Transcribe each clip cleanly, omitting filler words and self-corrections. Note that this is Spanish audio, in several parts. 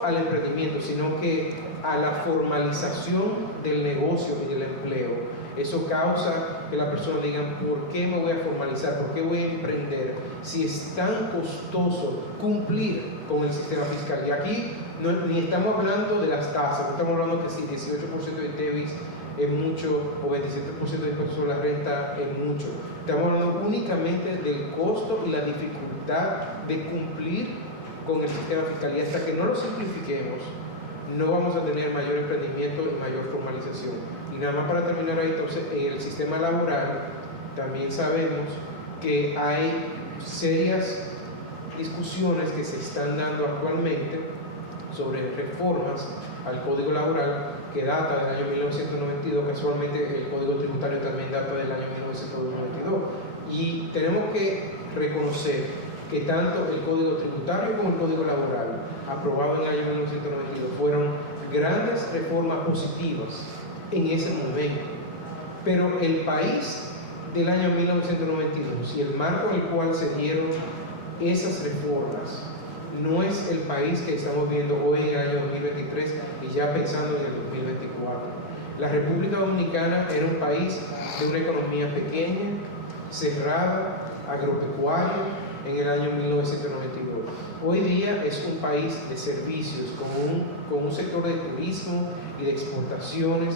al emprendimiento, sino que a la formalización del negocio y del empleo. Eso causa que la persona diga, ¿por qué me voy a formalizar? ¿Por qué voy a emprender? Si es tan costoso cumplir con el sistema fiscal. Y aquí ni estamos hablando de las tasas, no estamos hablando que si 18% de TEBIS es mucho o 27% de impuestos sobre la renta es mucho. Estamos hablando únicamente del costo y la dificultad de cumplir con el sistema fiscal, y hasta que no lo simplifiquemos no vamos a tener mayor emprendimiento y mayor formalización. Y nada más para terminar ahí, entonces, en el sistema laboral también sabemos que hay serias discusiones que se están dando actualmente sobre reformas al Código Laboral que data del año 1992, casualmente el Código Tributario también data del año 1992, y tenemos que reconocer que tanto el Código Tributario como el Código Laboral, aprobado en el año 1992, fueron grandes reformas positivas en ese momento. Pero el país del año 1992 y el marco en el cual se dieron esas reformas no es el país que estamos viendo hoy en el año 2023 y ya pensando en el 2024. La República Dominicana era un país de una economía pequeña, cerrada, agropecuaria, en el año 1992. Hoy día es un país de servicios, con un sector de turismo y de exportaciones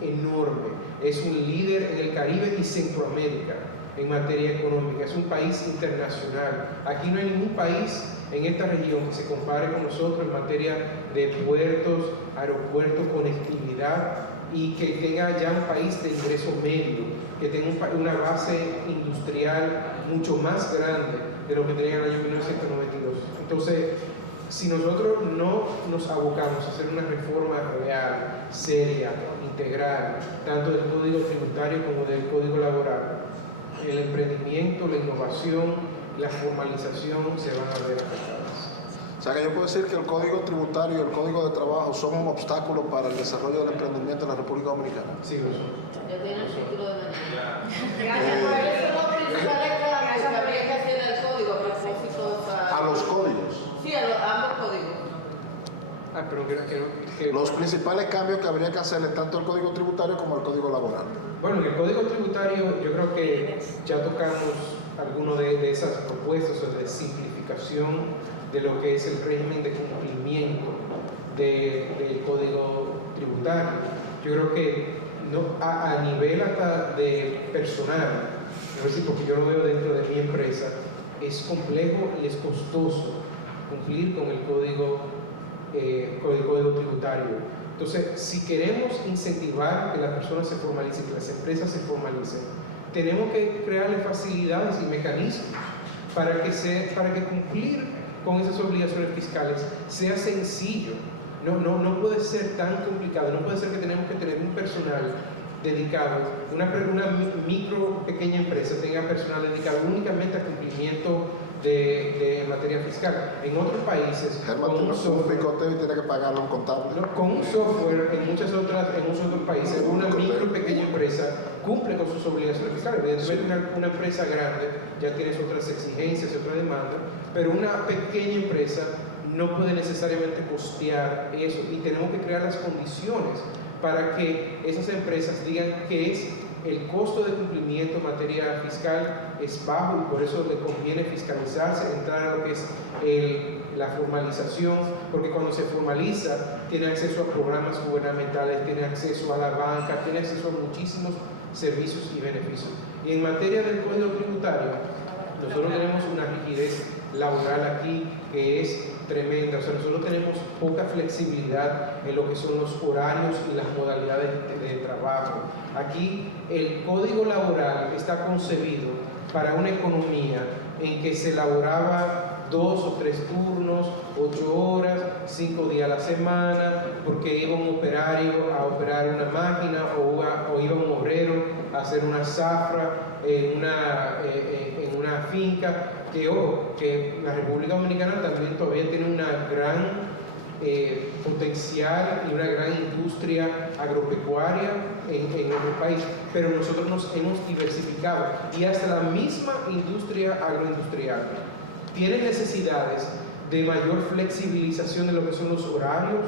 enorme. Es un líder en el Caribe y Centroamérica en materia económica. Es un país internacional. Aquí no hay ningún país en esta región que se compare con nosotros en materia de puertos, aeropuertos, conectividad, y que tenga ya un país de ingreso medio, que tenga una base industrial mucho más grande de lo que tenía en el año 1992. Entonces, si nosotros no nos abocamos a hacer una reforma real, seria, integral, tanto del Código Tributario como del Código Laboral, el emprendimiento, la innovación, la formalización se van a ver afectadas. O sea que yo puedo decir que el Código Tributario y el Código de Trabajo son un obstáculo para el desarrollo del emprendimiento en la República Dominicana. Sí, lo son. Ya tiene el título de mañana. Gracias por Eso eso. es lo principal que habría que hacer al código a propósito. A los códigos. Sí, a ambos códigos. Pero que Los principales cambios que habría que hacer en tanto el Código Tributario como el Código Laboral. Bueno, en el Código Tributario yo creo que ya tocamos algunas de esas propuestas de simplificación de lo que es el régimen de cumplimiento del Código Tributario. Yo creo que a nivel hasta de personal, porque yo lo veo dentro de mi empresa, es complejo y es costoso cumplir con el Código Tributario. Entonces, si queremos incentivar que las personas se formalicen, que las empresas se formalicen, tenemos que crearle facilidades y mecanismos para que cumplir con esas obligaciones fiscales sea sencillo. No puede ser tan complicado, no puede ser que tenemos que tener un personal dedicado, una pequeña empresa tenga personal dedicado únicamente al cumplimiento de materia fiscal. En otros países, Germán, con un software, tiene que pagarle un contable. con un software en muchos otros países, una micro y pequeña empresa cumple con sus obligaciones fiscales. Evidentemente una empresa grande ya tiene otras exigencias, otras demandas, pero una pequeña empresa no puede necesariamente costear eso, y tenemos que crear las condiciones para que esas empresas digan que el costo de cumplimiento en materia fiscal es bajo, y por eso le conviene fiscalizarse, entrar a lo que es la formalización, porque cuando se formaliza tiene acceso a programas gubernamentales, tiene acceso a la banca, tiene acceso a muchísimos servicios y beneficios. Y en materia del Código Tributario, nosotros tenemos una rigidez laboral aquí que es tremenda. O sea, nosotros tenemos poca flexibilidad en lo que son los horarios y las modalidades de trabajo. Aquí el Código Laboral está concebido para una economía en que se elaboraba 2 o 3 turnos, 8 horas, 5 días a la semana, porque iba un operario a operar una máquina o iba un obrero a hacer una zafra en una finca, que la República Dominicana también todavía tiene una gran potencial y una gran industria agropecuaria en nuestro país, pero nosotros nos hemos diversificado, y hasta la misma industria agroindustrial tiene necesidades de mayor flexibilización de lo que son los horarios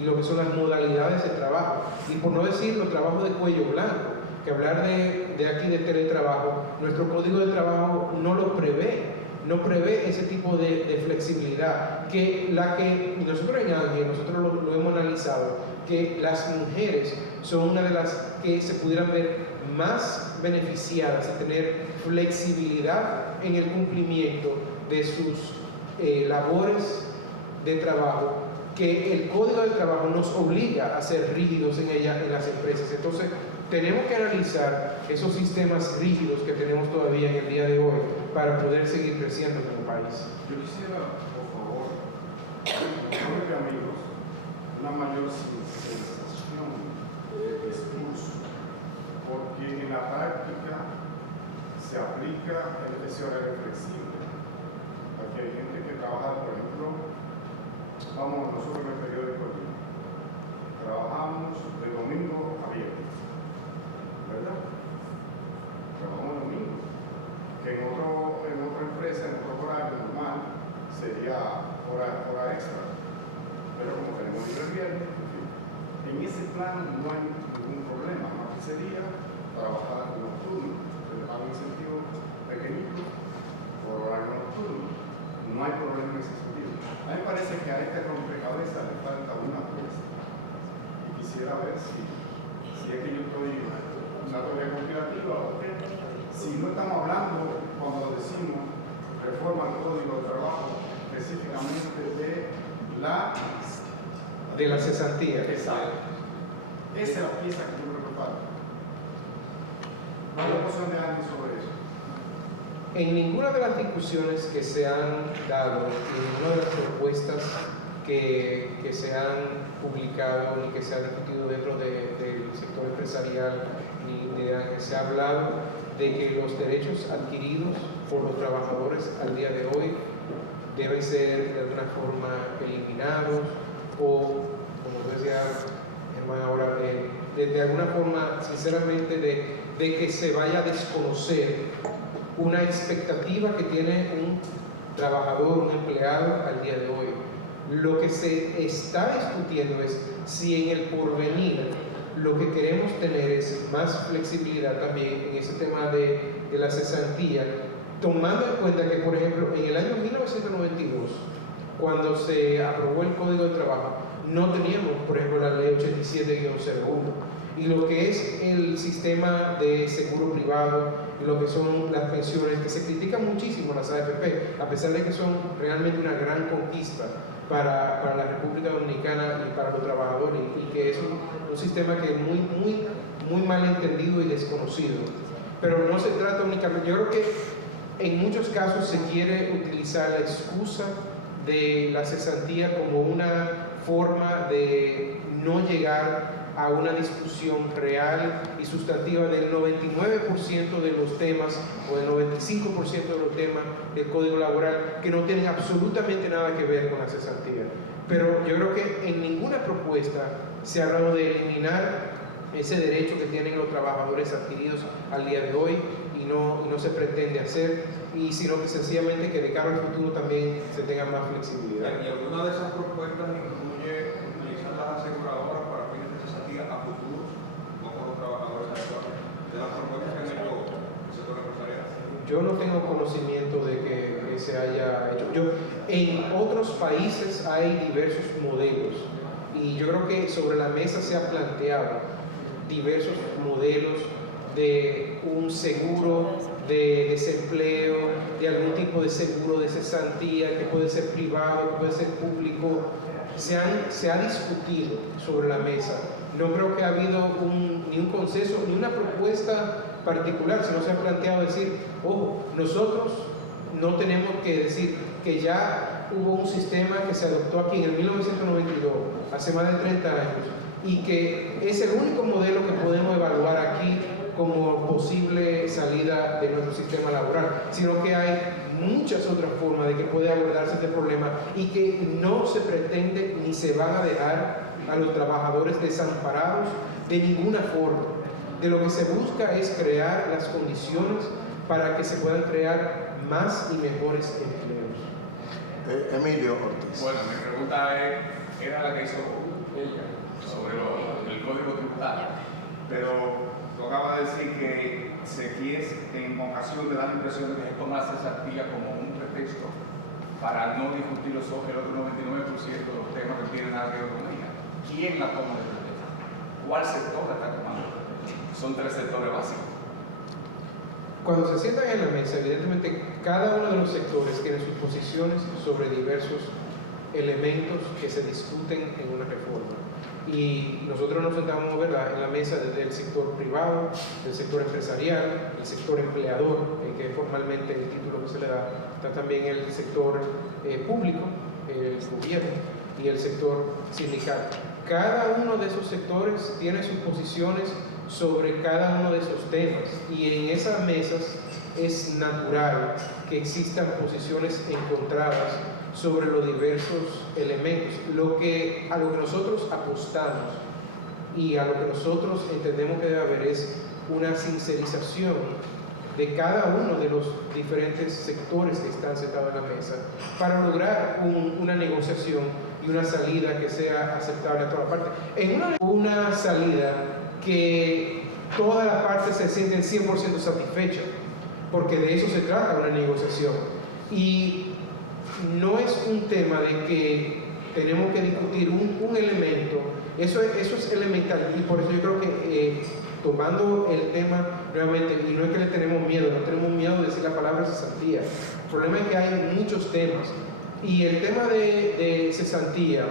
y lo que son las modalidades de trabajo. Y por no decir los trabajos de cuello blanco, que hablar de aquí de teletrabajo, nuestro código de trabajo no lo prevé, no prevé ese tipo de flexibilidad, que nosotros en ANGIE, nosotros lo hemos analizado, que las mujeres son una de las que se pudieran ver más beneficiadas de tener flexibilidad en el cumplimiento de sus labores de trabajo, que el código de trabajo nos obliga a ser rígidos en las empresas. Entonces, tenemos que analizar esos sistemas rígidos que tenemos todavía en el día de hoy para poder seguir creciendo como país. Yo quisiera, por favor, amigos, una mayor sensación de discurso, porque en la práctica se aplica ese horario flexible. Porque hay gente que trabaja, por ejemplo, nosotros en el periódico trabajamos de domingo a viernes, ¿verdad? Trabajamos domingo, que en otra empresa, en otro horario normal, sería hora extra. Pero como tenemos libre el viernes, en ese plan no hay ningún problema, más que sería trabajar nocturno, se le paga un incentivo pequeñito por horario nocturno. No hay problema en ese sentido. A mí me parece que a este rompecabezas le falta una pieza. Y quisiera ver si es que yo estoy en una teoría conspirativa o qué. Si no estamos hablando, cuando decimos reforma del Código de Trabajo, específicamente de la cesantía. Exacto. Esa es la pieza que yo creo que falta. ¿Cuál es la posición de alguien sobre eso? En ninguna de las discusiones que se han dado, en ninguna de las propuestas que se han publicado y que se han discutido dentro del sector empresarial, se ha hablado de que los derechos adquiridos por los trabajadores al día de hoy deben ser de alguna forma eliminados o, como decía Germán ahora, de alguna forma, sinceramente, de que se vaya a desconocer una expectativa que tiene un trabajador, un empleado al día de hoy. Lo que se está discutiendo es si en el porvenir lo que queremos tener es más flexibilidad también en ese tema de la cesantía, tomando en cuenta que, por ejemplo, en el año 1992, cuando se aprobó el Código de Trabajo, no teníamos, por ejemplo, la Ley 87-01. Y lo que es el sistema de seguro privado, lo que son las pensiones, que se critican muchísimo las AFP, a pesar de que son realmente una gran conquista para la República Dominicana y para los trabajadores, y que es un sistema que es muy mal entendido y desconocido. Pero no se trata únicamente, yo creo que en muchos casos se quiere utilizar la excusa de la cesantía como una forma de no llegar a una discusión real y sustantiva del 99% de los temas o del 95% de los temas del Código Laboral que no tienen absolutamente nada que ver con la cesantía. Pero yo creo que en ninguna propuesta se ha hablado de eliminar ese derecho que tienen los trabajadores adquiridos al día de hoy y no se pretende hacer, y sino que sencillamente que de cara al futuro también se tenga más flexibilidad. ¿Y alguna de esas propuestas incluye utilizar las aseguradoras para fines de cesantía a futuro, no con los trabajadores actuales? De las propuestas que han hecho el sector empresarial. Yo no tengo conocimiento de que se haya hecho. En otros países hay diversos modelos y yo creo que sobre la mesa se ha planteado diversos modelos de un seguro de desempleo, de algún tipo de seguro de cesantía que puede ser privado, que puede ser público. Se ha discutido sobre la mesa. No creo que ha habido ni un consenso, ni una propuesta particular, sino se ha planteado decir, ojo, nosotros no tenemos que decir que ya hubo un sistema que se adoptó aquí en el 1992, hace más de 30 años, y que es el único modelo que podemos evaluar aquí como posible salida de nuestro sistema laboral, sino que hay muchas otras formas de que puede abordarse este problema y que no se pretende ni se van a dejar a los trabajadores desamparados de ninguna forma. De lo que se busca es crear las condiciones para que se puedan crear más y mejores empleos. Emilio Ortiz. Bueno, mi pregunta era la que hizo ella sobre el código tributario, pero tocaba decir que se quiere en ocasión de dar la impresión de que se toma la cesantía como un pretexto para no discutir el otro 99% de los temas que tienen nada que ver con ella. ¿Quién la toma de pretexto? ¿Cuál sector la está tomando de pretexto? Son 3 sectores básicos. Cuando se sientan en la mesa, evidentemente cada uno de los sectores tiene sus posiciones sobre diversos elementos que se discuten en una reforma. Y nosotros nos sentamos, ¿verdad?, en la mesa desde el sector privado, el sector empresarial, el sector empleador, que es formalmente el título que se le da, está también el sector público, el gobierno, y el sector sindical. Cada uno de esos sectores tiene sus posiciones sobre cada uno de esos temas, y en esas mesas es natural que existan posiciones encontradas sobre los diversos elementos. A lo que nosotros apostamos y a lo que nosotros entendemos que debe haber es una sincerización de cada uno de los diferentes sectores que están sentados en la mesa para lograr una negociación y una salida que sea aceptable a toda parte. En una salida que todas las partes se sienten 100% satisfechas, porque de eso se trata una negociación. Y no es un tema de que tenemos que discutir un elemento, eso es elemental, y por eso yo creo que tomando el tema nuevamente, y no es que le tenemos miedo, no tenemos miedo de decir la palabra cesantía, el problema es que hay muchos temas, y el tema de cesantía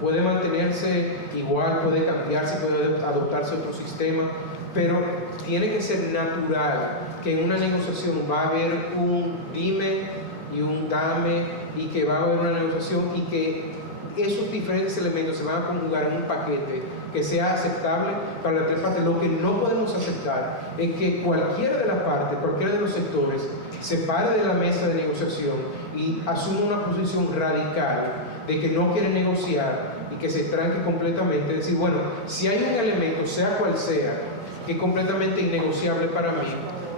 puede mantenerse igual, puede cambiarse, puede adoptarse otro sistema, pero tiene que ser natural que en una negociación va a haber un dime y un dame, y que va a haber una negociación y que esos diferentes elementos se van a conjugar en un paquete que sea aceptable para las 3 partes. Lo que no podemos aceptar es que cualquiera de las partes, cualquiera de los sectores, se pare de la mesa de negociación y asuma una posición radical de que no quiere negociar y que se tranque completamente. Es decir, bueno, si hay un elemento, sea cual sea, que es completamente innegociable para mí,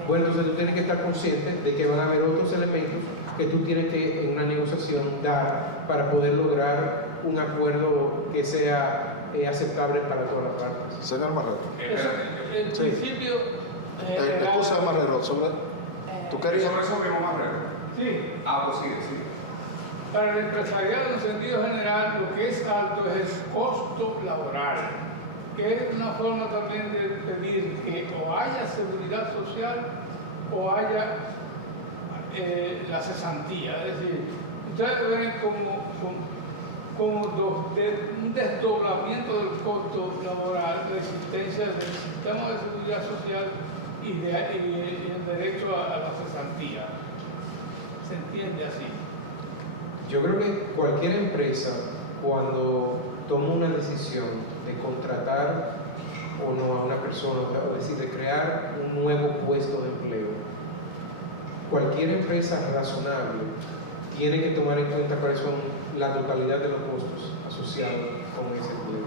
bueno, entonces tú tienes que estar consciente de que van a haber otros elementos que tú tienes que en una negociación dar para poder lograr un acuerdo que sea aceptable para todas las partes. Señor Marrero. En Sí. principio, Excusa, Marrero, ¿tú querías? Sobre eso mismo, Marrero. sí, Pues sí. para el empresariado en sentido general lo que es alto es el costo laboral, que es una forma también de pedir que o haya seguridad social o haya la cesantía. Es decir, ustedes ven como un desdoblamiento del costo laboral, la existencia del sistema de seguridad social y el derecho a la cesantía. ¿Se entiende así? Yo creo que cualquier empresa, cuando toma una decisión de contratar o no a una persona, o decir, de crear un nuevo puesto de empleo, cualquier empresa razonable tiene que tomar en cuenta cuáles son la totalidad de los costos asociados con ese empleo.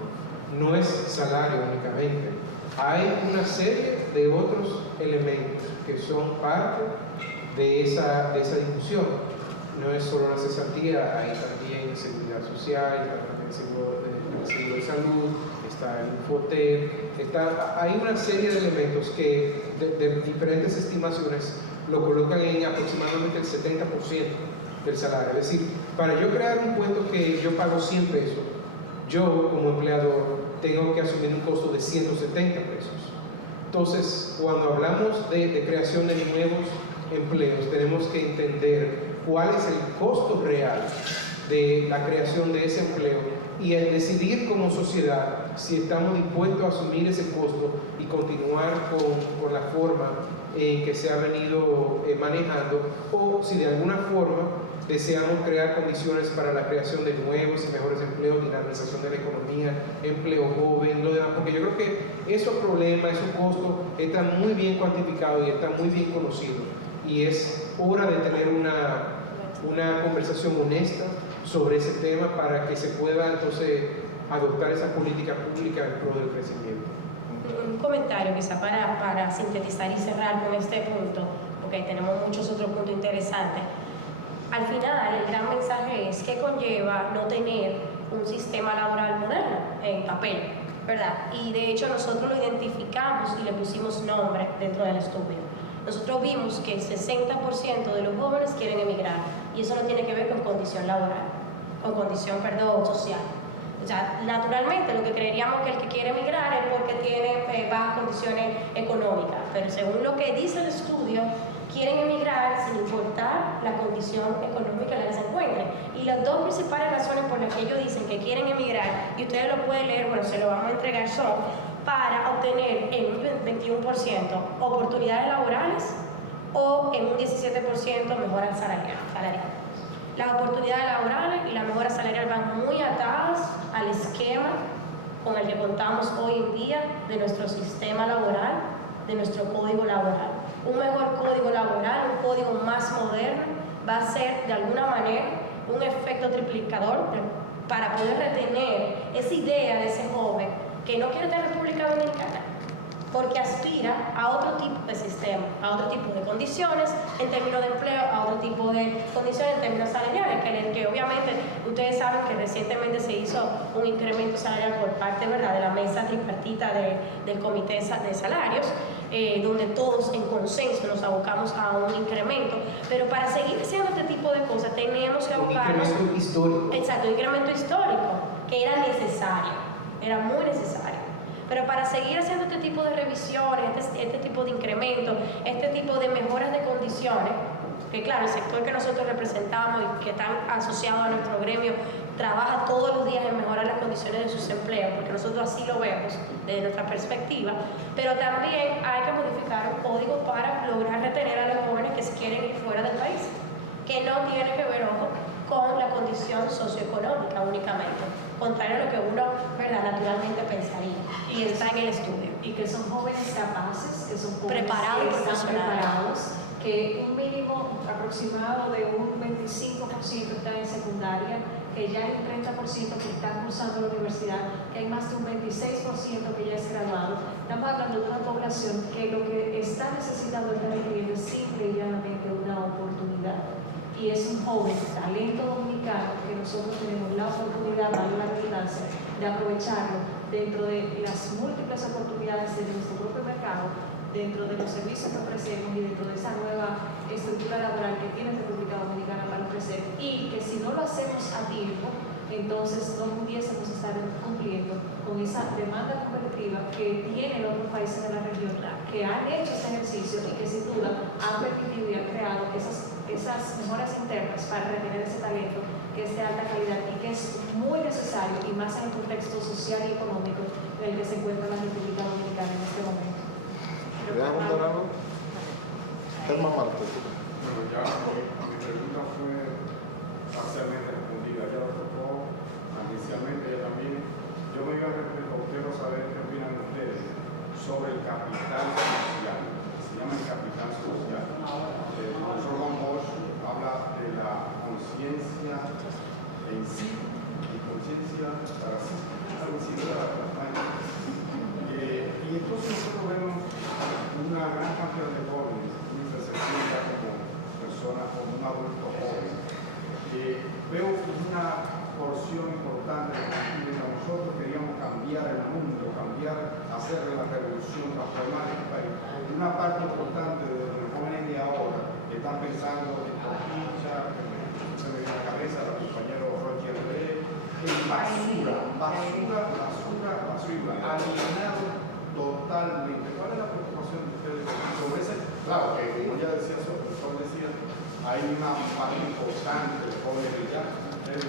No es salario únicamente. Hay una serie de otros elementos que son parte de esa discusión. No es solo la cesantía, hay también seguridad social, está también el seguro de salud, está el Infoter, hay una serie de elementos que de diferentes estimaciones lo colocan en aproximadamente el 70% del salario. Es decir, para yo crear un puesto que yo pago 100 pesos, yo como empleador tengo que asumir un costo de 170 pesos. Entonces, cuando hablamos de creación de nuevos empleos, tenemos que entender cuál es el costo real de la creación de ese empleo y el decidir como sociedad si estamos dispuestos a asumir ese costo y continuar con la forma en que se ha venido manejando, o si de alguna forma deseamos crear condiciones para la creación de nuevos y mejores empleos, dinamización de la economía, empleo joven, lo demás, porque yo creo que esos problemas, esos costos están muy bien cuantificados y están muy bien conocidos, y es hora de tener una conversación honesta sobre ese tema para que se pueda entonces adoptar esa política pública en pro del crecimiento. Un comentario quizá para sintetizar y cerrar con este punto, porque tenemos muchos otros puntos interesantes. al final el gran mensaje es que conlleva no tener un sistema laboral moderno en papel, ¿verdad? Y de hecho nosotros lo identificamos y le pusimos nombre dentro del estudio. Nosotros vimos que el 60% de los jóvenes quieren emigrar y eso no tiene que ver con condición laboral, con condición, social. O sea, naturalmente lo que creeríamos que el que quiere emigrar es porque tiene bajas condiciones económicas, pero según lo que dice el estudio, quieren emigrar sin importar la condición económica en la que se encuentren. Y las dos principales razones por las que ellos dicen que quieren emigrar, y ustedes lo pueden leer, bueno, se lo vamos a entregar, son para obtener en un 21% oportunidades laborales o en un 17% mejora salarial. Las oportunidades laborales y la mejora salarial van muy atadas al esquema con el que contamos hoy en día de nuestro sistema laboral, de nuestro código laboral. Un mejor código laboral, un código más moderno, va a ser de alguna manera un efecto triplicador para poder retener esa idea de ese joven que no quiere estar en República Dominicana, porque aspira a otro tipo de sistema, a otro tipo de condiciones en términos de empleo, a otro tipo de condiciones en términos salariales, que obviamente ustedes saben que recientemente se hizo un incremento salarial por parte, ¿verdad?, de la mesa tripartita del Comité de Salarios, donde todos en consenso nos abocamos a un incremento, pero para seguir haciendo este tipo de cosas tenemos que abocarnos... Un incremento histórico. Exacto, un incremento histórico, que era necesario, era muy necesario. Pero para seguir haciendo este tipo de revisiones, este tipo de incrementos, este tipo de mejoras de condiciones, que claro, el sector que nosotros representamos y que está asociado a nuestro gremio trabaja todos los días en mejorar las condiciones de sus empleos, porque nosotros así lo vemos desde nuestra perspectiva, pero también hay que modificar un código para lograr retener a los jóvenes que se quieren ir fuera del país, que no tiene que ver, ojo, con la condición socioeconómica únicamente, contrario a lo que uno, ¿verdad?, naturalmente pensaría, y está en el estudio. Y que son jóvenes capaces, que son jóvenes Preparados y que están profesionales. preparados, que un mínimo aproximado de un 25% está en secundaria, que ya hay un 30% que está cursando la universidad, que hay más de un 26% que ya es graduado. Estamos hablando de una población que lo que está necesitando, está requiriendo es simple y llanamente una oportunidad. Y es un joven talento dominicano que nosotros tenemos la oportunidad, valga la redundancia, de aprovecharlo dentro de las múltiples oportunidades de nuestro propio mercado, dentro de los servicios que ofrecemos y dentro de esa nueva estructura laboral que tiene República Dominicana para ofrecer, y que si no lo hacemos a tiempo, entonces no pudiésemos estar cumpliendo con esa demanda competitiva que tienen otros países de la región, que han hecho este ejercicio y que sin duda han permitido y han creado esas mejoras internas para retener ese talento que es de alta calidad y que es muy necesario, y más en el contexto social y económico en el que se encuentra la República Dominicana en este momento. ¿Querías preguntar algo? Germán Marte. Bueno, ya mi pregunta fue parcialmente respondida. Ya lo tocó inicialmente, ya también. Yo me iba a referir, o quiero saber qué opinan ustedes sobre el capital social. Se llama el capital social. El profesor Juan Bosch habla de la conciencia en sí y conciencia para sí, algo similar a la campaña. Y entonces nosotros vemos una gran cantidad de jóvenes que se sientan como personas, como un adulto joven. Veo una porción importante de que nosotros queríamos cambiar el mundo, hacer la revolución, transformar el país. Una parte importante de los jóvenes de ahora que están pensando en tortilla, se me viene a la cabeza el compañero Roger Reyes, en basura, alienado totalmente. ¿Cuál es la preocupación de ustedes sobre ese? Claro, que como ya decía el profesor decía, hay una parte importante de jóvenes brillantes,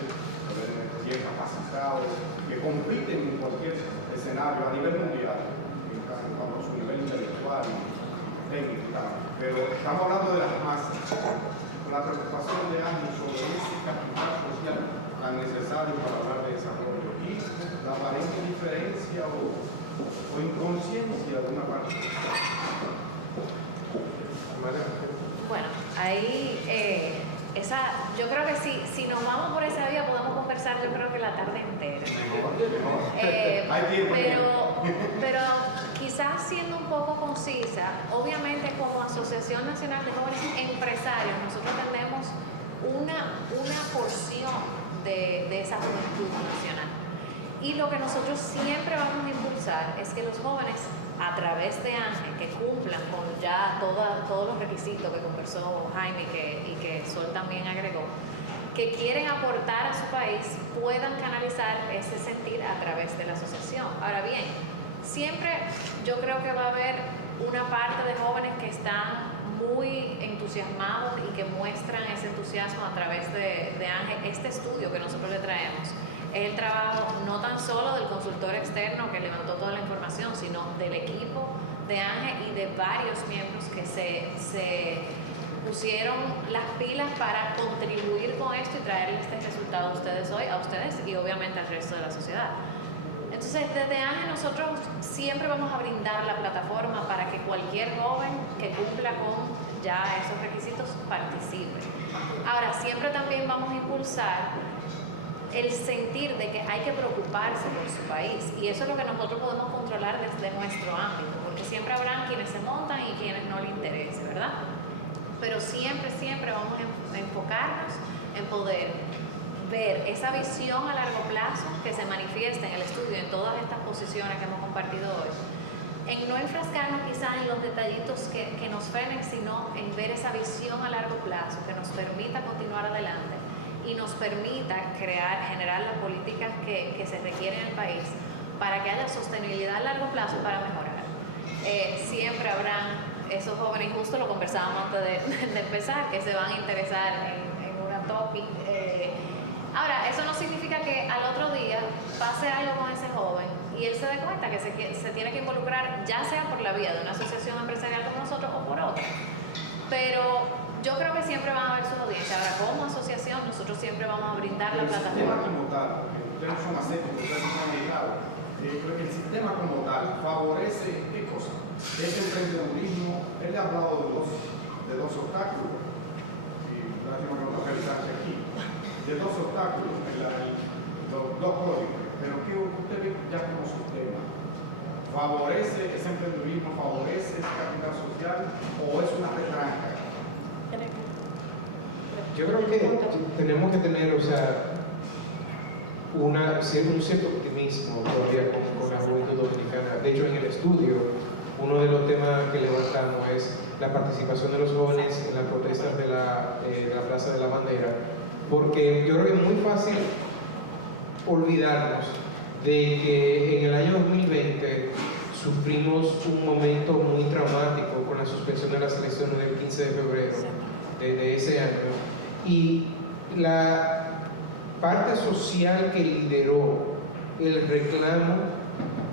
bien capacitados, que compiten en cualquier escenario a nivel mundial, en cuanto a su nivel intelectual y técnico, pero estamos hablando de las masas, con la preocupación de años sobre ese capital social tan necesario para hablar de desarrollo y la aparente diferencia o inconsciencia de una parte. Bueno, ahí yo creo que si nos vamos por esa vía podemos conversar, yo creo que la tarde entera. Pero quizás siendo un poco concisa, obviamente como Asociación Nacional de Jóvenes Empresarios, nosotros tenemos una porción de esa juventud nacional. Y lo que nosotros siempre vamos a impulsar es que los jóvenes, a través de ANGE, que cumplan con ya todos los requisitos que conversó Jaime y que Sol también agregó, que quieren aportar a su país, puedan canalizar ese sentir a través de la asociación. Ahora bien, siempre yo creo que va a haber una parte de jóvenes que están muy entusiasmados y que muestran ese entusiasmo a través de ANGE. Este estudio que nosotros le traemos es el trabajo no tan solo del consultor externo que levantó toda la información, sino del equipo de ANGE y de varios miembros que se pusieron las pilas para contribuir con esto y traerles este resultado a ustedes hoy, a ustedes y obviamente al resto de la sociedad. Entonces, desde ANGE nosotros siempre vamos a brindar la plataforma para que cualquier joven que cumpla con ya esos requisitos participe. Ahora, siempre también vamos a impulsar el sentir de que hay que preocuparse por su país, y eso es lo que nosotros podemos controlar desde nuestro ámbito, porque siempre habrán quienes se montan y quienes no les interese, ¿verdad? Pero siempre vamos a enfocarnos en poder ver esa visión a largo plazo que se manifiesta en el estudio, en todas estas posiciones que hemos compartido hoy, en no enfrascarnos quizás en los detallitos que nos frenen, sino en ver esa visión a largo plazo que nos permita continuar adelante y nos permita generar las políticas que se requieren en el país para que haya sostenibilidad a largo plazo para mejorar. Siempre habrán esos jóvenes, justo lo conversábamos antes de empezar, que se van a interesar en una topic. Ahora, eso no significa que al otro día pase algo con ese joven y él se dé cuenta que se tiene que involucrar, ya sea por la vía de una asociación empresarial como nosotros o por otra. Pero yo creo que siempre van a haber sus audiencias. Ahora, como asociación, nosotros siempre vamos a brindar la plataforma. El sistema como tal, porque ustedes no son asépticos, ustedes no son dedicados, creo que el sistema como tal favorece, ¿qué cosa? Este emprendedurismo. Él le ha hablado de dos obstáculos, y lástima que no localizarse aquí, de dos obstáculos, los dos códigos, pero ¿qué usted ve ya como sistema? ¿Favorece ese emprendedurismo, favorece ese capital social o es una retranca? Yo creo que tenemos que tener, o sea, un cierto optimismo todavía con la juventud dominicana. De hecho, en el estudio, uno de los temas que levantamos es la participación de los jóvenes en las protestas de la Plaza de la Bandera, porque yo creo que es muy fácil olvidarnos de que en el año 2020 sufrimos un momento muy traumático con la suspensión de las elecciones del 15 de febrero de ese año, y la parte social que lideró el reclamo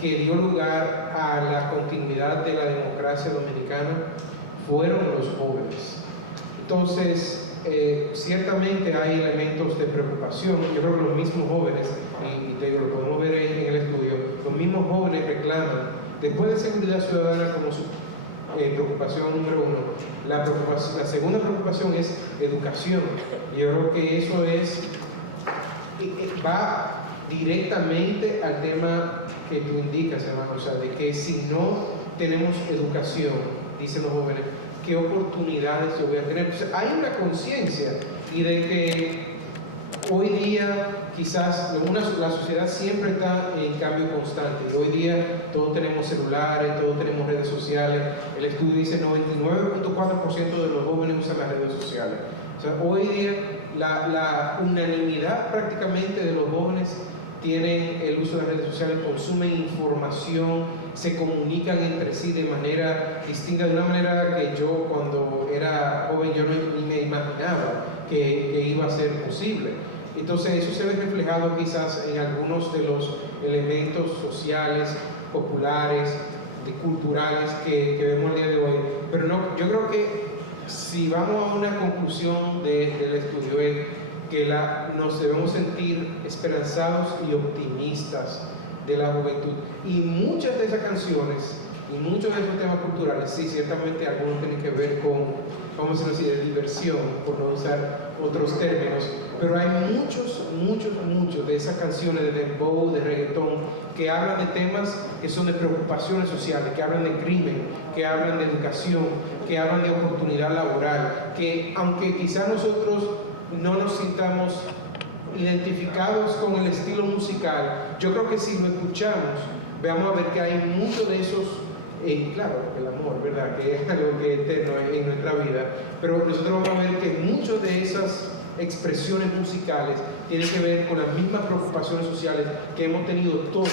que dio lugar a la continuidad de la democracia dominicana fueron los jóvenes. Entonces, ciertamente hay elementos de preocupación. Yo creo que los mismos jóvenes, y te digo, lo podemos ver en el estudio, los mismos jóvenes reclaman, después de seguridad ciudadana como su preocupación número uno, la segunda preocupación es educación. Yo creo que eso va directamente al tema que tú indicas, hermano, o sea, de que si no tenemos educación, dicen los jóvenes, ¿qué oportunidades yo voy a tener? O sea, hay una conciencia, y de que hoy día quizás la sociedad siempre está en cambio constante, y hoy día todos tenemos celulares, todos tenemos redes sociales. El estudio dice 99.4% de los jóvenes usan las redes sociales. O sea, hoy día la unanimidad prácticamente de los jóvenes tienen el uso de las redes sociales, consumen información, se comunican entre sí de manera distinta, de una manera que yo cuando era joven yo ni me imaginaba que iba a ser posible. Entonces eso se ve reflejado quizás en algunos de los elementos sociales, populares, culturales que vemos el día de hoy. Pero no, yo creo que si vamos a una conclusión del estudio es que nos debemos sentir esperanzados y optimistas de la juventud. Y muchas de esas canciones y muchos de esos temas culturales, sí, ciertamente algunos tienen que ver con, vamos a decir, de diversión, por no usar otros términos, pero hay muchos de esas canciones de dembow, de reggaetón, que hablan de temas que son de preocupaciones sociales, que hablan de crimen, que hablan de educación, que hablan de oportunidad laboral, que aunque quizás nosotros no nos sintamos identificados con el estilo musical. Yo creo que si lo escuchamos, vamos a ver que hay mucho de esos, claro, el amor, ¿verdad? Que es algo que es eterno en nuestra vida, pero nosotros vamos a ver que muchas de esas expresiones musicales tienen que ver con las mismas preocupaciones sociales que hemos tenido todos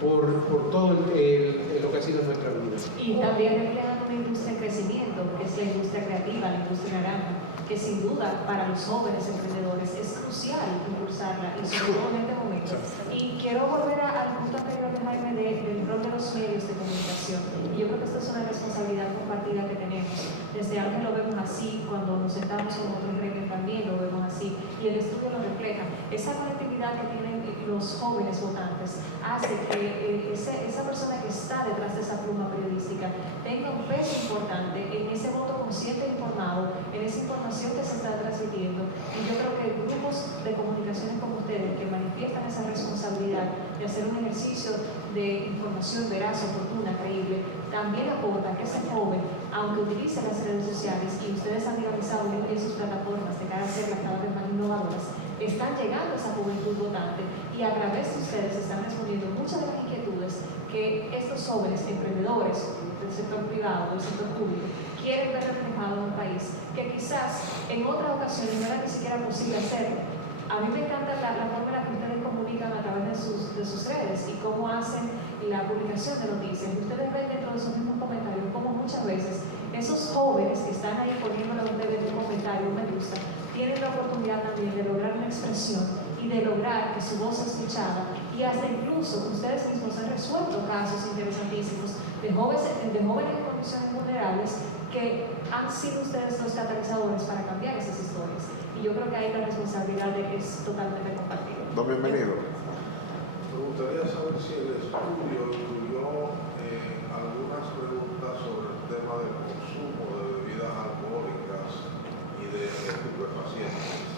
por todo lo que ha sido nuestra vida. Y también reflejan una industria en crecimiento, que es la industria creativa, la industria naranja, que sin duda para los jóvenes emprendedores es crucial impulsarla, y sobre todo en este momento. Y quiero volver al punto anterior de Jaime del rol de los medios de comunicación. Y yo creo que esto es una responsabilidad compartida que tenemos. Desde Ángel lo vemos así, cuando nos sentamos con otros gremios también lo vemos así, y el estudio lo refleja. Esa conectividad que tienen los jóvenes votantes hace que esa persona que está detrás de esa pluma periodística tenga un peso importante en ese voto consciente e informado, en esa información que se está transmitiendo. Y yo creo que grupos de comunicaciones como ustedes que manifiestan esa responsabilidad de hacer un ejercicio de información veraz, oportuna, creíble, también aportan que ese joven, aunque utilice las redes sociales, y ustedes han dinamizado muy bien sus plataformas de cara a hacerlas cada vez más innovadoras, están llegando a esa juventud votante, y a través de ustedes están respondiendo muchas de las inquietudes que estos jóvenes emprendedores del sector privado, del sector público, quieren ver reflejado en un país que quizás en otras ocasiones no era ni siquiera posible hacerlo. A mí me encanta la forma en la que ustedes comunican a través de sus redes y cómo hacen la publicación de noticias. Ustedes ven dentro de esos mismos comentarios cómo muchas veces esos jóvenes que están ahí poniéndole a ustedes un comentario, un me gusta, tienen la oportunidad también de lograr una expresión y de lograr que su voz sea escuchada, y hasta incluso ustedes mismos han resuelto casos interesantísimos de jóvenes en condiciones vulnerables que han sido ustedes los catalizadores para cambiar esas historias. Y yo creo que ahí la responsabilidad es totalmente compartida. Don bienvenido. Me gustaría saber si el estudio incluyó algunas preguntas sobre el tema del consumo de bebidas alcohólicas y de estupefacientes.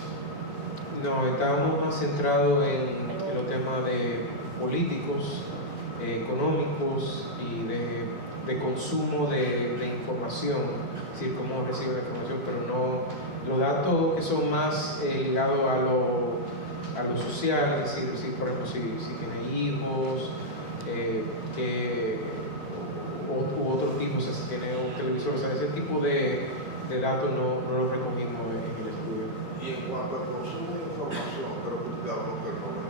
No, estábamos más centrados en los temas de políticos, económicos y de consumo de información, es decir, cómo recibe la información, pero no los datos que son más ligados a lo social, es decir, por ejemplo, si tiene hijos, u otros tipos, si tiene un televisor, o sea, ese tipo de datos no los recomiendo en el estudio. Y en cuanto al consumo de información, creo que usted habló que el 99%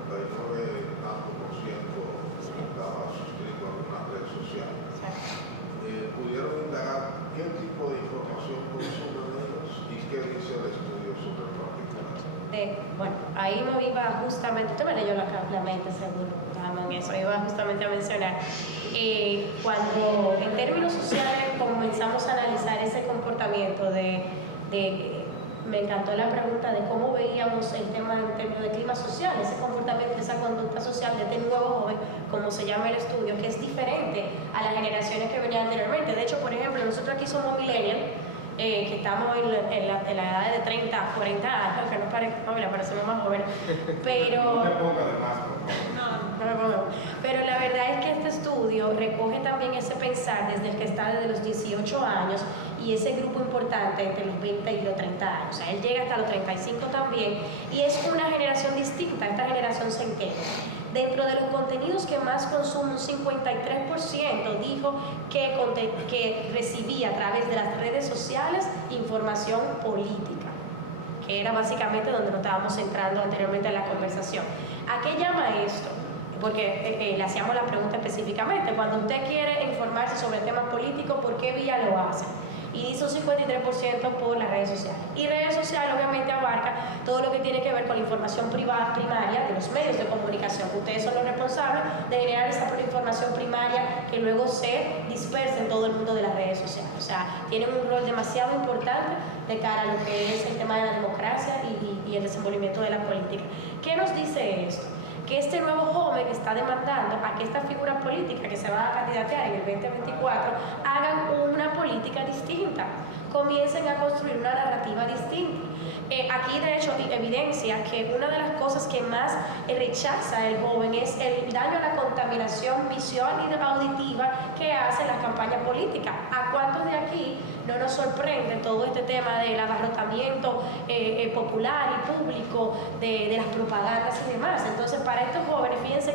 estaba suscrito a una red social. ¿Pudieron indagar qué tipo de información consumen ellos y qué dice el estudio sobre el particular? Bueno, ahí no iba justamente, usted me leyó la mente seguro, en eso, iba justamente a mencionar, cuando en términos sociales comenzamos a analizar ese comportamiento me encantó la pregunta de cómo veíamos el tema en términos de clima social, ese comportamiento, esa conducta social de este nuevo joven, como se llama el estudio, que es diferente a las generaciones que venían anteriormente. De hecho, por ejemplo, nosotros aquí somos millennials, que estamos en la edad de 30, 40 años, aunque no parecemos más jóvenes, pero... No te pongas de más, pero la verdad es que este estudio recoge también ese pensar desde el que está desde los 18 años y ese grupo importante entre los 20 y los 30 años. O sea, él llega hasta los 35 también, y es una generación distinta, esta generación centennial. Dentro de los contenidos que más consume, un 53% dijo que recibía a través de las redes sociales información política, que era básicamente donde nos estábamos centrando anteriormente en la conversación. ¿A qué llama esto? Porque le hacíamos la pregunta específicamente, cuando usted quiere informarse sobre temas políticos, ¿por qué vía lo hace? Y dice un 53% por las redes sociales. Y redes sociales obviamente abarca todo lo que tiene que ver con la información primaria de los medios de comunicación. Ustedes son los responsables de generar esa información primaria que luego se dispersa en todo el mundo de las redes sociales. O sea, tienen un rol demasiado importante de cara a lo que es el tema de la democracia y el desenvolvimiento de la política. ¿Qué nos dice esto? Que este nuevo joven está demandando a que estas figuras políticas que se van a candidatear en el 2024 hagan una política distinta, comiencen a construir una narrativa distinta. Aquí de hecho evidencia que una de las cosas que más rechaza el joven es el daño a la contaminación visual y auditiva que hacen las campañas políticas. ¿A cuántos de aquí no nos sorprende todo este tema del abarrotamiento popular y público de las propagandas y demás? Entonces, para estos jóvenes, fíjense que